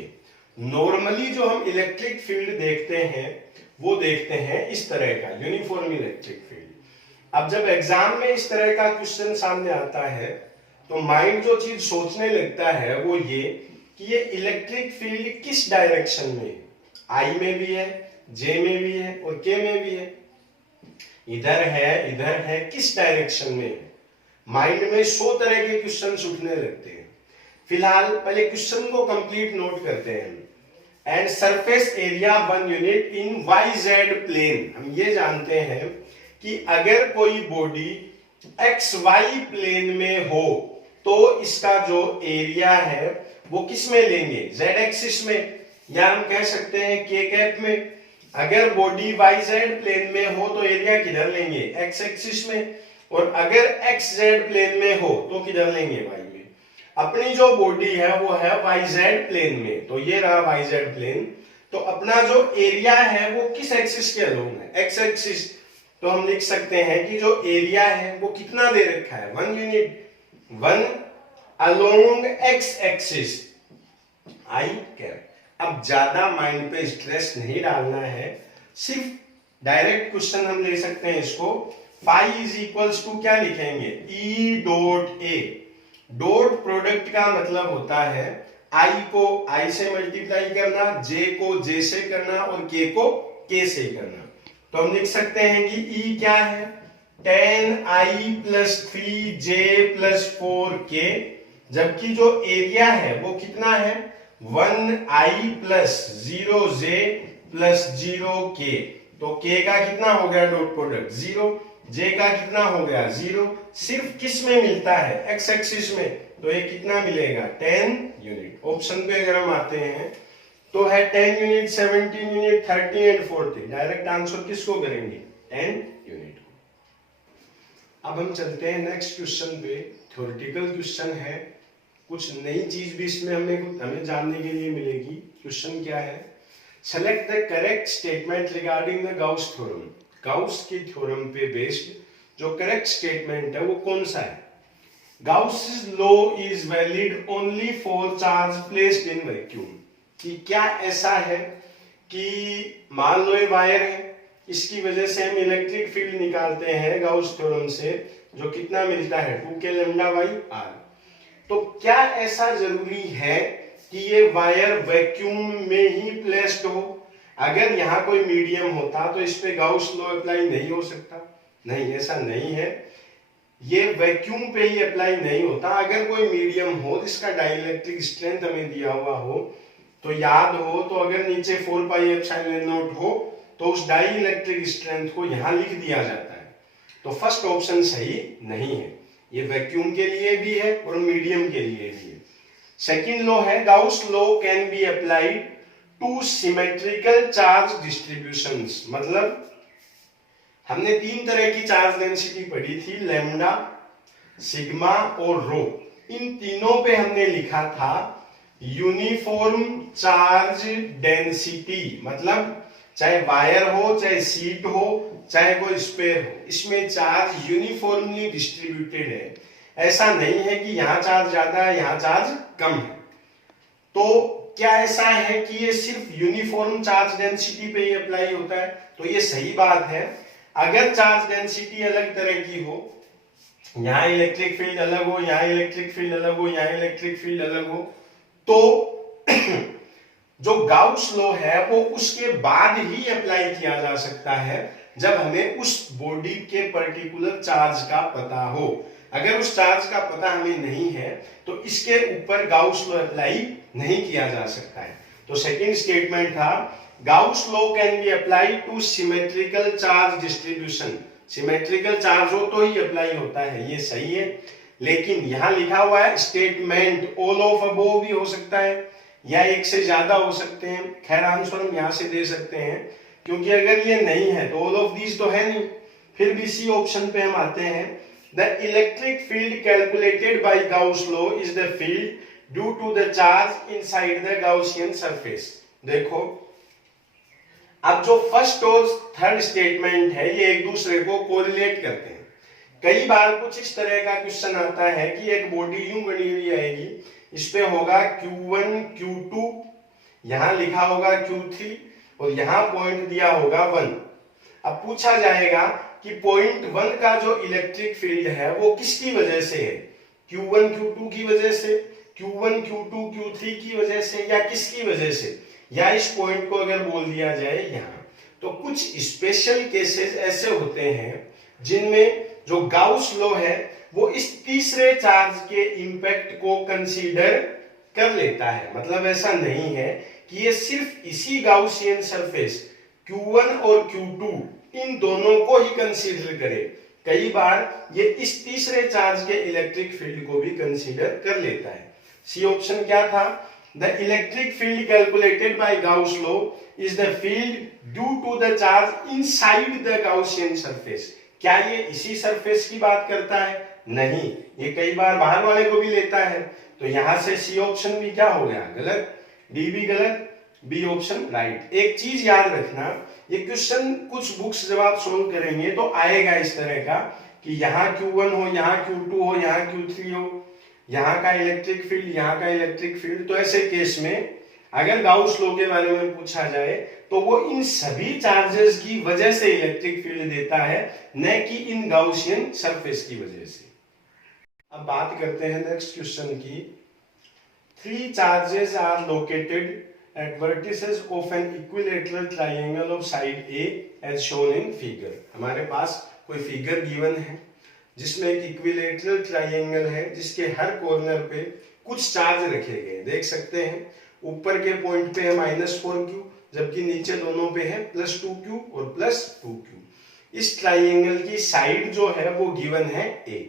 नॉर्मली जो हम इलेक्ट्रिक फील्ड देखते हैं वो देखते हैं इस तरह का यूनिफॉर्म इलेक्ट्रिक फील्ड। अब जब एग्जाम में इस तरह का क्वेश्चन सामने आता है तो माइंड जो चीज सोचने लगता है वो ये कि ये इलेक्ट्रिक फील्ड किस डायरेक्शन में है। I में भी है, J में भी है और K में भी है। इधर है, किस डायरेक्शन में है। माइंड में 100 तरह के क्वेश्चन उठने लगते हैं। फिलहाल पहले क्वेश्चन को कंप्लीट नोट करते हैं। And surface area 1 unit in YZ plane. हम ये जानते हैं कि अगर कोई बॉडी XY प्लेन में हो तो इसका जो एरिया है वो किस में लेंगे, जेड एक्सिस में, या हम कह सकते हैं के कैप में। अगर बॉडी वाई जेड प्लेन में हो तो एरिया किधर लेंगे, एक्स एक्सिस में, और अगर एक्स जेड प्लेन में हो तो किधर लेंगे, वाई में। अपनी जो बॉडी है वो है वाई जेड प्लेन में, तो ये रहा वाई जेड प्लेन। तो अपना जो एरिया है वो किस एक्सिस के अलोंग है, एक्स एक्सिस। तो हम लिख सकते हैं कि जो एरिया है वो कितना दे रखा है, 1 यूनिट, 1 अलोंग एक्स एक्सिस आई कैप। अब ज्यादा माइंड पे स्ट्रेस नहीं डालना है, सिर्फ डायरेक्ट क्वेश्चन हम ले सकते हैं इसको। फाई इज इक्वल्स टू क्या लिखेंगे, E dot A. Dot product का मतलब होता है आई को आई से मल्टीप्लाई करना, जे को जे से करना और के को के से करना। तो हम लिख सकते हैं कि ई क्या है, 10i plus 3j plus 4k, जबकि जो एरिया है वो कितना है, 1i plus 0j plus 0k। तो k का कितना हो गया डॉट प्रोडक्ट 0, j का कितना हो गया 0। सिर्फ किस में मिलता है, x एक्सिस में, तो ये कितना मिलेगा 10 यूनिट। ऑप्शन पे अगर हम आते हैं तो है 10 unit, 17 unit, 30 and 40। Direct answer किसको करेंगे, 10 यूनिट को। अब हम चलते हैं नेक्स्ट क्वेश्चन पे। थ्योरेटिकल क्वेश्चन है, कुछ नई चीज भी इसमें हमें जानने के लिए मिलेगी। क्वेश्चन क्या है, select the correct statement regarding the Gauss theorem. Gauss के थ्योरम पे बेस्ड जो करेक्ट स्टेटमेंट है वो कौन सा है। Gauss law is valid only for charge placed in vacuum. कि क्या ऐसा है कि मान लो ये वायर है, इसकी वजह से हम इलेक्ट्रिक फील्ड निकालते हैं गाउस थ्योरम से, जो कितना मिलता है 2k लैम्डा बाई आर। तो क्या ऐसा जरूरी है कि ये वायर वैक्यूम में ही प्लेस्ड हो। अगर यहाँ कोई मीडियम होता तो इस पे गाउस लॉ अप्लाई नहीं हो सकता, नहीं, ऐसा नहीं है। ये वैक्यूम पे ही अप्लाई नहीं होता। अगर कोई मीडियम हो जिसका डाइलेक्ट्रिक स्ट्रेंथ हमें दिया हुआ हो, तो याद हो तो अगर नीचे 4 पाई एप्सिलॉन नॉट हो तो उस डाई इलेक्ट्रिक स्ट्रेंथ को यहां लिख दिया जाता है। तो फर्स्ट ऑप्शन सही नहीं है, ये वैक्यूम के लिए भी है और मीडियम के लिए भी है। सेकंड लॉ है, Gauss law can be applied two symmetrical charge distributions. मतलब हमने 3 तरह की चार्ज डेंसिटी पढ़ी थी, लैम्डा, सिग्मा और रो। इन तीनों पे हमने लिखा था यूनिफॉर्म चार्ज डेंसिटी। मतलब चाहे वायर हो, चाहे सीट हो, चाहे कोई स्पेयर हो, इसमें चार्ज यूनिफॉर्मली डिस्ट्रीब्यूटेड है। ऐसा नहीं है कि यहाँ चार्ज ज्यादा है, यहाँ चार्ज कम है। तो क्या ऐसा है कि ये सिर्फ यूनिफॉर्म चार्ज डेंसिटी पे ही अप्लाई होता है, तो ये सही बात है। अगर चार्ज डेंसिटी अलग तरह की हो, यहाँ इलेक्ट्रिक फील्ड अलग हो, यहाँ इलेक्ट्रिक फील्ड अलग हो, यहाँ इलेक्ट्रिक फील्ड अलग हो, तो जो गाउस लॉ है वो उसके बाद ही अप्लाई किया जा सकता है, जब हमें उस बॉडी के पर्टिकुलर चार्ज का पता हो। अगर उस चार्ज का पता हमें नहीं है तो इसके ऊपर गाउस लॉ अप्लाई नहीं किया जा सकता है। तो सेकंड स्टेटमेंट था, Gauss law can be applied two symmetrical charge distribution. Symmetrical charge हो तो ही अप्लाई होता है, ये सही है। लेकिन यहां लिखा हुआ है स्टेटमेंट ऑल ऑफ अबोव भी हो सकता है या एक से ज्यादा हो सकते हैं। खैर आंसर हम यहां से दे सकते हैं, क्योंकि अगर ये नहीं है तो ऑल ऑफ दीज तो है नहीं। फिर भी सी ऑप्शन पे हम आते हैं, the electric field calculated by Gauss law is the field due to the charge inside the Gaussian surface. देखो, अब जो फर्स्ट और थर्ड स्टेटमेंट है ये एक दूसरे को कोरिलेट करते हैं। कई बार कुछ इस तरह का क्वेश्चन आता है कि एक बॉडी यूं बनी हुई आएगी, इस पे होगा Q1 Q2, यहां लिखा होगा Q3 और यहां पॉइंट दिया होगा 1। अब पूछा जाएगा कि पॉइंट 1 का जो इलेक्ट्रिक फील्ड है वो किसकी वजह से है, Q1 Q2 की वजह से, Q1 Q2 Q3 की वजह से, या किसकी वजह से, या इस पॉइंट को अगर बोल दिया जाए यहाँ। तो कुछ स्पेशल केसेस ऐसे होते हैं जिनमें जो गाउस लॉ है वो इस तीसरे चार्ज के इंपैक्ट को कंसीडर कर लेता है। मतलब ऐसा नहीं है कि ये सिर्फ इसी गाउसियन सरफेस Q1 और Q2 इन दोनों को ही कंसीडर करे। कई बार ये इस तीसरे चार्ज के इलेक्ट्रिक फील्ड को भी कंसीडर कर लेता है। सी ऑप्शन क्या था? The electric field calculated by Gauss law is the field due to the charge inside the Gaussian surface. क्या ये इसी सरफेस की बात करता है? नहीं, ये कई बार बाहर वाले को भी लेता है। तो यहां से सी ऑप्शन भी क्या हो गया? गलत। डी भी गलत, बी ऑप्शन राइट। एक चीज याद रखना, ये क्वेश्चन कुछ बुक्स जब आप सोल्व करेंगे तो आएगा इस तरह का कि यहाँ Q1 हो, यहाँ Q2 हो, यहाँ Q3 हो, यहाँ का इलेक्ट्रिक फील्ड, यहाँ का इलेक्ट्रिक फील्ड। तो ऐसे केस में अगर गाउस लॉ के बारे में पूछा जाए तो वो इन सभी चार्जेस की वजह से इलेक्ट्रिक फील्ड देता है, न कि इन गाउसियन सरफेस की वजह से। अब बात करते हैं नेक्स्ट क्वेश्चन की। 3 charges are located at vertices of an equilateral triangle of side A as shown in figure। हमारे पास कोई फिगर गिवन है जिसमें एक इक्विलेटरल ट्राइंगल है जिसके हर कॉर्नर पे कुछ चार्ज रखे गए। देख सकते हैं ऊपर के पॉइंट पे है -4q, जबकि नीचे दोनों पे है +2q और +2q। इस ट्राइंगल की साइड जो है वो गिवन है A।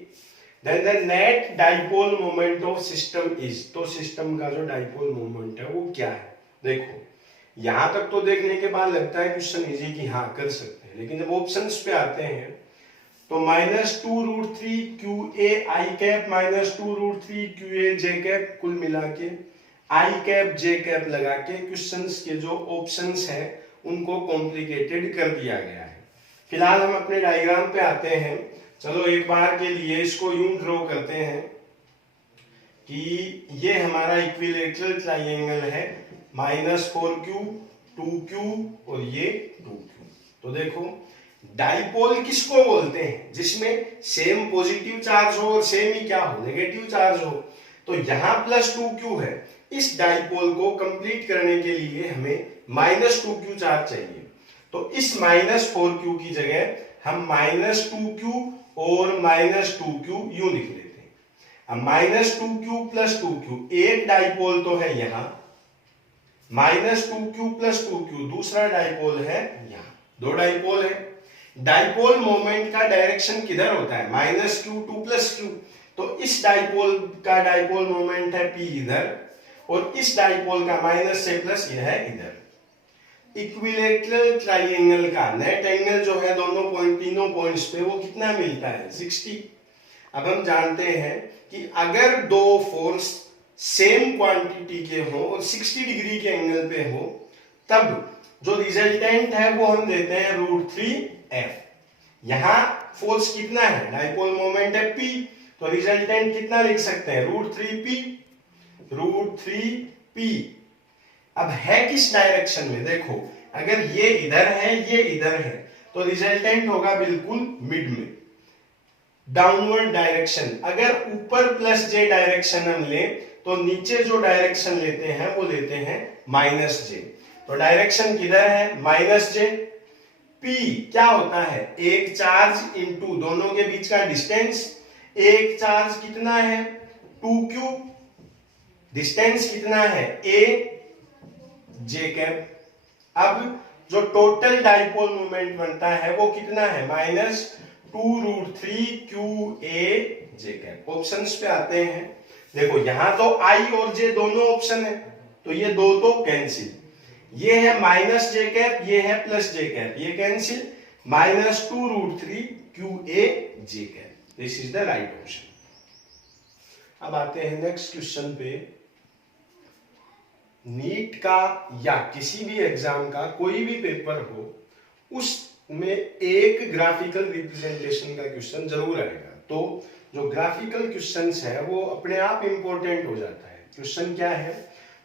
Then the net dipole moment of system is, तो सिस्टम का जो डाइपोल मोमेंट है वो क्या है? देखो यहां तक तो देखने के बाद लगता है क्वेश्चन इजी कि हाँ कर सकते हैं, लेकिन जब ऑप्शंस पे आते हैं तो -2√3 QA I cap -2√3 QA J cap, कुल मिला के I कैप J कैप लगा के क्वेश्चंस के जो ऑप्शंस हैं उनको कॉम्प्लिकेटेड कर दिया गया है। फिलहाल हम अपने डायग्राम पे आते हैं। चलो एक बार के लिए इसको यूं ड्रॉ करते हैं कि ये हमारा इक्विलेटरल ट्राइंगल है, -4q 2q और ये 2q। तो देखो डाइपोल किसको बोलते हैं? जिसमें सेम पॉजिटिव चार्ज हो और सेम ही क्या हो? नेगेटिव चार्ज हो। तो यहाँ +2q है, इस डाइपोल को कंप्लीट करने के लिए हमें -2q चार्ज चाहिए। तो इस -4q की जगह हम -2q और -2q यूं लिख लेते हैं। अब -2q + 2q, एक डाइपोल तो है यहाँ, -2q + 2q दूसरा डाइपोल है यहाँ, दो डाइपोल है। डाइपोल मोमेंट का डायरेक्शन किधर होता है? -q2 + q। तो इस डाइपोल का डाइपोल मोमेंट है p इधर, और इस डाइपोल का माइनस से प्लस यह है इधर। इक्विलेटरल ट्राइंगल का नेट एंगल जो है तीनों पॉइंट्स पे वो कितना मिलता है? 60। अब हम जानते हैं कि अगर दो फोर्स सेम क्वांटिटी के हो और 60 डिग्री के एंगल पे हो, तब जो रिजल्टेंट है वो हम देते हैं √3f। यहां फोर्स कितना है? डाइपोल मोमेंट है p, तो रिजल्टेंट कितना लिख सकते हैं? √3p। अब है किस डायरेक्शन में? देखो अगर ये इधर है, ये इधर है, तो रिजल्टेंट होगा बिल्कुल मिड में, डाउनवर्ड डायरेक्शन। अगर ऊपर +j डायरेक्शन हम ले तो नीचे जो डायरेक्शन लेते हैं वो लेते हैं -j। तो डायरेक्शन किधर है? -j। p क्या होता है? एक चार्ज इंटू दोनों के बीच का डिस्टेंस। एक चार्ज कितना है? 2q। डिस्टेंस कितना है? a j cap. अब जो टोटल डाइपोल मोमेंट बनता है वो कितना है? -2√3 QA J कैप। ऑप्शंस पे आते हैं। देखो यहां तो I और J दोनों ऑप्शन है, तो ये दो तो कैंसिल। ये है -j कैप, ये है +j कैप, ये cancel. -2√3 QA J cap, this is the right option. अब आते हैं नेक्स्ट क्वेश्चन पे। नीट का या किसी भी एग्जाम का कोई भी पेपर हो, उसमें एक ग्राफिकल रिप्रेजेंटेशन का क्वेश्चन जरूर आएगा। तो जो ग्राफिकल क्वेश्चंस है वो अपने आप इंपॉर्टेंट हो जाता है। क्वेश्चन क्या है?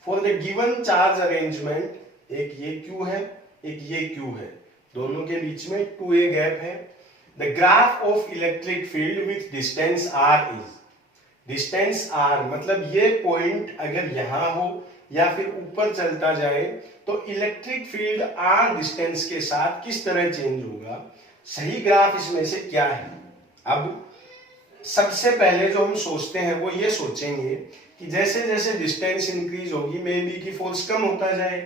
For the given charge arrangement, एक ये Q है, एक ये Q है, दोनों के बीच में 2a गैप है। The graph of electric field with distance r is, distance r मतलब ये पॉइंट अगर यहां हो या फिर ऊपर चलता जाए तो इलेक्ट्रिक फील्ड r डिस्टेंस के साथ किस तरह चेंज होगा? सही ग्राफ इसमें से क्या है? अब सबसे पहले जो हम सोचते हैं वो ये सोचेंगे कि जैसे जैसे डिस्टेंस इंक्रीज होगी मे बी की फोर्स कम होता जाए।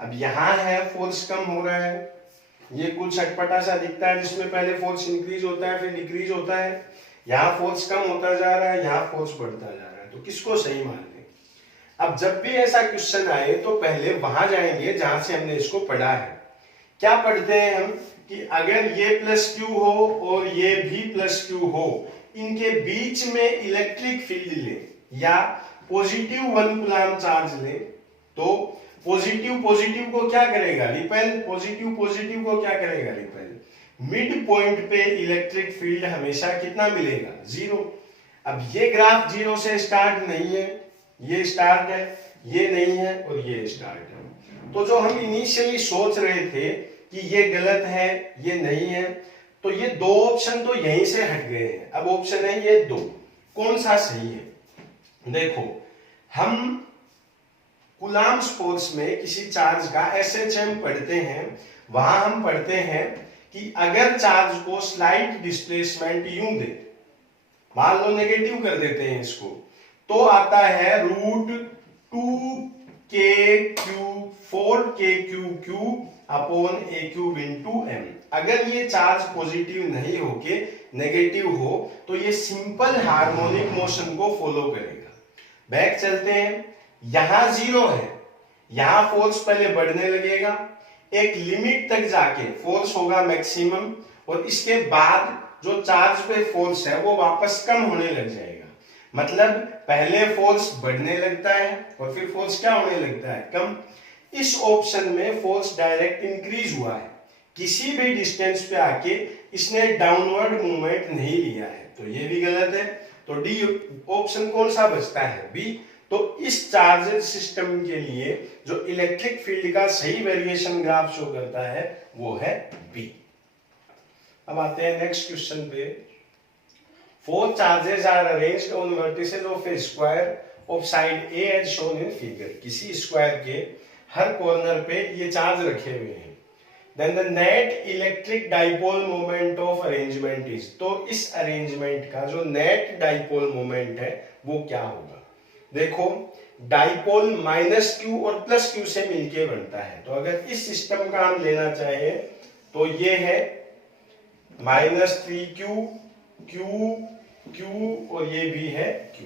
अब यहां है फोर्स कम हो रहा है, ये कुछ अटपटा सा दिखता है जिसमें पहले फोर्स इंक्रीज होता है फिर डिक्रीज होता है, यहाँ फोर्स कम होता जा रहा है, यहाँ फोर्स बढ़ता जा रहा है, तो किसको सही मान लें? अब जब भी ऐसा क्वेश्चन आए तो पहले वहां जाएंगे जहां से हमने इसको पढ़ा है। क्या पढ़ते हैं हम कि अगर ये प्लस क्यू हो और ये भी प्लस क्यू हो, इनके बीच में इलेक्ट्रिक फील्ड ले या पॉजिटिव 1 कूलम चार्ज ले, तो पॉजिटिव पॉजिटिव को क्या करेगा? रिपेल। पॉजिटिव पॉजिटिव को क्या करेगा? रिपेल। मिड पॉइंट पे इलेक्ट्रिक फील्ड हमेशा कितना मिलेगा? 0। अब ये ग्राफ 0 से स्टार्ट नहीं है, ये स्टार्ट है, ये नहीं है और ये स्टार्ट है। तो जो हम इनिशियली सोच रहे थे कि ये गलत है, ये नहीं है, तो ये दो ऑप्शन तो यहीं से हट गए हैं। अब ऑप्शन है ये दो, कौन सा सही है? देखो, हम कूलम्ब्स फोर्स में किसी चार्ज का SHM पढ़ते हैं, वहां हम पढ़ते हैं कि अगर चार्ज को स्लाइट डिस्प्लेसमेंट यूं दे, मान लो नेगेटिव कर देते हैं इसको, तो आता है √2k³ 4k³ upon a³ into m। अगर ये चार्ज पॉजिटिव नहीं होके नेगेटिव हो तो ये सिंपल हार्मोनिक मोशन को फॉलो करेगा। बैक चलते हैं, यहां 0 है, यहां फोर्स पहले बढ़ने लगेगा, एक लिमिट तक जाके फोर्स होगा मैक्सिमम, और इसके बाद जो चार्ज पे फोर्स है वो वापस कम होने लग जाएगा। मतलब पहले फोर्स बढ़ने लगता है और फिर फोर्स क्या होने लगता है? कम। इस ऑप्शन में फोर्स डायरेक्ट इंक्रीज हुआ है, किसी भी डिस्टेंस पे आके इसने डाउनवर्ड मूवमेंट नहीं लिया है, तो ये भी गलत है। तो डी ऑप्शन कौन सा बचता है? बी। तो इस चार्ज सिस्टम के लिए जो इलेक्ट्रिक फील्ड का सही वेरिएशन ग्राफ शो करता है वो है बी। अब आते हैं नेक्स्ट क्वेश्चन पे। 4 charges are arranged on vertices of a square of side A as shown in figure। किसी स्क्वायर के हर कॉर्नर पे ये चार्ज रखे हुए हैं। Then the net electric dipole moment of arrangement is। तो इस अरेंजमेंट का जो नेट डाइपोल मोमेंट है वो क्या होगा? देखो, डाइपोल -q और +q से मिलके बनता है, तो अगर इस सिस्टम का हम लेना चाहे तो ये है -3q, q और ये भी है q।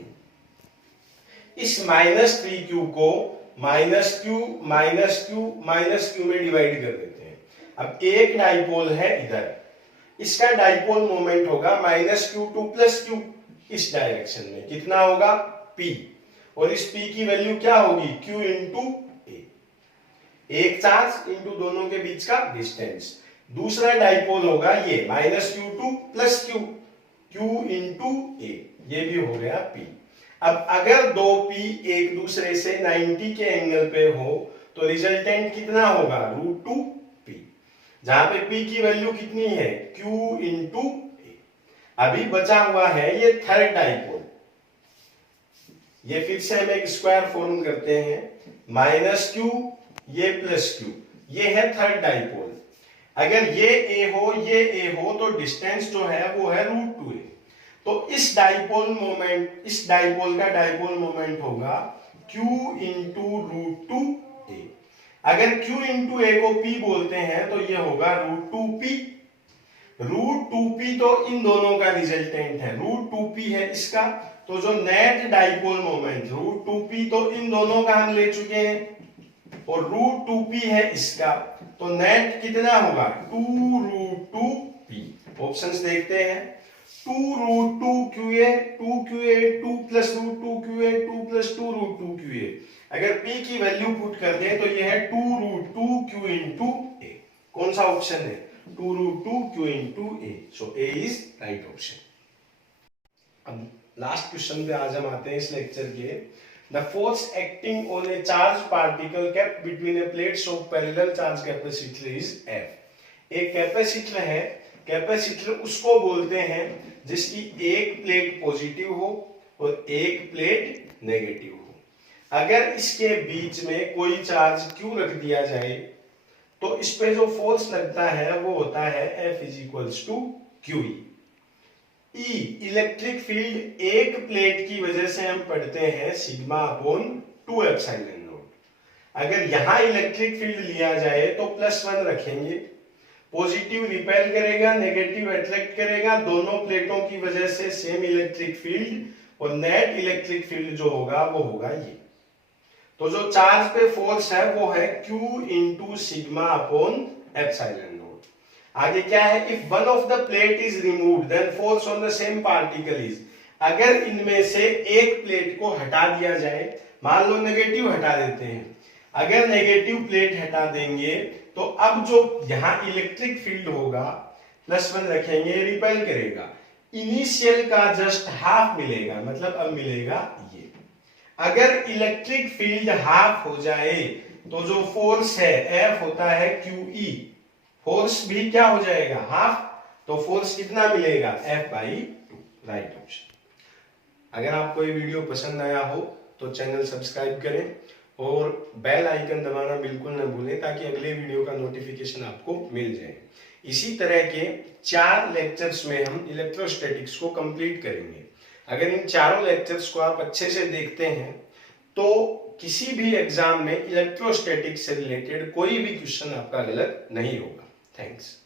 इस -3q को -q में डिवाइड कर देते हैं। अब एक डाइपोल है इधर, इसका डाइपोल मोमेंट होगा -q2 +q इस डायरेक्शन में, कितना होगा? p। और इस p की वैल्यू क्या होगी? q into a। एक चार्ज इंटू दोनों के बीच का डिस्टेंस। दूसरा डाइपोल होगा ये -q2 +q, q into a, ये भी हो गया p। अब अगर दो p एक दूसरे से 90 के एंगल पे हो तो रिजल्टेंट कितना होगा? √2p, जहां पे p की वैल्यू कितनी है? q into a। अभी बचा हुआ है ये थर्ड डाइपोल। ये फिर से हम एक स्क्वायर फॉर्म करते हैं, -q ये +q, ये है थर्ड डाइपोल। अगर ये a हो, ये a हो, तो डिस्टेंस जो है वो है √2a। तो इस डाइपोल मोमेंट, इस डाइपोल का डाइपोल मोमेंट होगा q इंटू √2a। अगर q इंटू a को p बोलते हैं तो ये होगा √2p। √2p तो इन दोनों का रिजल्टेंट है, √2p है इसका, तो जो नेट डाइपोल मोमेंट √2p तो इन दोनों का हम ले चुके हैं, और √2p है इसका, तो नेट कितना होगा? 2√2p। ऑप्शंस देखते हैं, 2√2qa, 2qa, 2 + √2qa, 2 + 2√2qa। अगर p की वैल्यू पुट कर दें तो ये है 2√2q इंटू a। कौन सा ऑप्शन है? 2√2q into a। So a is right option. अब लास्ट क्वेश्चन पे आज हम आते हैं इस लेक्चर के। The force acting on a charged particle kept between a plates of parallel charge capacitor is F। एक कैपेसिटर है, कैपेसिटर उसको बोलते हैं जिसकी एक प्लेट पॉजिटिव हो और एक प्लेट नेगेटिव हो। अगर इसके बीच में कोई चार्ज Q रख दिया जाए तो इस पे जो फोर्स लगता है वो होता है F = QE। E electric field एक प्लेट की वजह से हम पढ़ते हैं σ/2ε0। अगर यहां इलेक्ट्रिक फील्ड लिया जाए तो +1 रखेंगे, पॉजिटिव रिपेल करेगा, नेगेटिव अट्रैक्ट करेगा, दोनों प्लेटों की वजह से सेम इलेक्ट्रिक फील्ड, और नेट इलेक्ट्रिक फील्ड जो होगा वो होगा ये। तो जो चार्ज पे फोर्स है वो है Q into sigma upon epsilon naught. आगे क्या है, if one of the plate is removed then force on the same particle is, अगर इनमें से एक प्लेट को हटा दिया जाए, मान लो नेगेटिव हटा देते हैं, अगर नेगेटिव प्लेट हटा देंगे तो अब जो यहां इलेक्ट्रिक फील्ड होगा +1 रखेंगे, रिपेल करेगा, इनिशियल का जस्ट हाफ मिलेगा, मतलब अब मिलेगा ये। अगर इलेक्ट्रिक फील्ड हाफ हो जाए तो जो फोर्स है F होता है QE, फोर्स भी क्या हो जाएगा, हाफ, तो फोर्स कितना मिलेगा, F/2, राइट ऑप्शन। अगर आपको ये वीडियो पसंद आया हो तो चैनल सब्सक्राइब करें और बेल आइकन दबाना बिल्कुल न भूलें ताकि अगले वीडियो का नोटिफिकेशन आपको मिल जाए। इसी तरह के 4 लेक्चर्स में हम इलेक्ट्रोस्टैटिक्स को कंप्लीट करेंगे। अगर इन चारों लेक्चर्स को आप अच्छे से देखते हैं तो किसी भी एग्जाम में इलेक्ट्रोस्टैटिक्स से रिलेटेड कोई भी क्वेश्चन आपका गलत नहीं होगा। थैंक्स।